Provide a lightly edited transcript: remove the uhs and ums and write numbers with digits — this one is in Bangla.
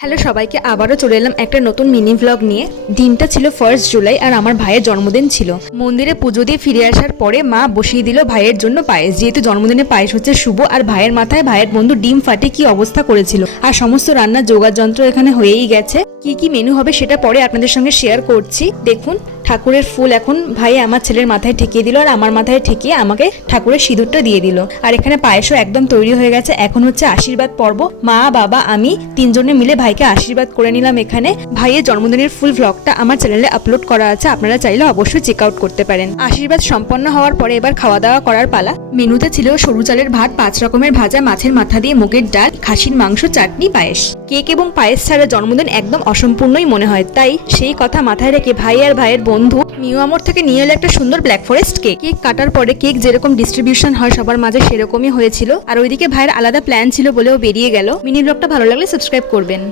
হ্যালো সবাইকে আবারও চলে এলাম একটা নতুন মিনি ভ্লগ নিয়ে। দিনটা ছিল 1 জুলাই আর আমার ভাইয়ের জন্মদিন ছিল। মন্দিরে পুজো দিয়ে ফিরে আসার পরে মা বসিয়ে দিল ভাইয়ের জন্য পায়েস। যেহেতু জন্মদিনে পায়েস হচ্ছে শুভ, আর ভাইয়ের মাথায় ভাইয়ের বন্ধু ডিম ফাটে কি অবস্থা করেছিল। আর সমস্ত রান্নার জোগাড় যন্ত্র এখানে হয়েই গেছে। কি কি মেনু হবে সেটা পরে আপনাদের সঙ্গে শেয়ার করছি। দেখুন, ঠাকুরের ফুল এখন ভাই আমার ছেলের মাথায় ঠেকিয়ে দিল, আর আমার মাথায় ঠেকিয়ে আমাকে ঠাকুরের সিঁদুরটা দিয়ে দিল। আর এখানে পায়েসও একদম তৈরি হয়ে গেছে। এখন হচ্ছে আশীর্বাদ পর্ব। মা, বাবা, আমি তিনজনে মিলে ভাইকে আশীর্বাদ করে নিলাম। এখানে ভাইয়ের জন্মদিনের ফুল ভ্লগটা আমার চ্যানেলে আপলোড করা আছে, আপনারা চাইলে অবশ্যই চেক আউট করতে পারেন। আশীর্বাদ সম্পন্ন হওয়ার পরে এবার খাওয়া দাওয়া করার পালা। মেনুতে ছিল সরু চালের ভাত, 5 রকমের ভাজা, মাছের মাথা দিয়ে মুগের ডাল, খাসির মাংস, চাটনি, পায়েস। কেক এবং পায়েস ছাড়া জন্মদিন একদম অসম্পূর্ণই মনে হয়। তাই সেই কথা মাথায় রেখে ভাই আর ভাইয়ের বন্ধু মিও আমর থেকে নিয়ে এলো একটা সুন্দর ব্ল্যাক ফরেস্ট কেক। কেক কাটার পরে কেক যেরকম ডিস্ট্রিবিউশন হয় সবার মাঝে সেরকমই হয়েছিল। আর ওইদিকে ভাইয়ের আলাদা প্ল্যান ছিল বলেও বেরিয়ে গেল। মিনি ব্লগটা ভালো লাগলে সাবস্ক্রাইব করবেন।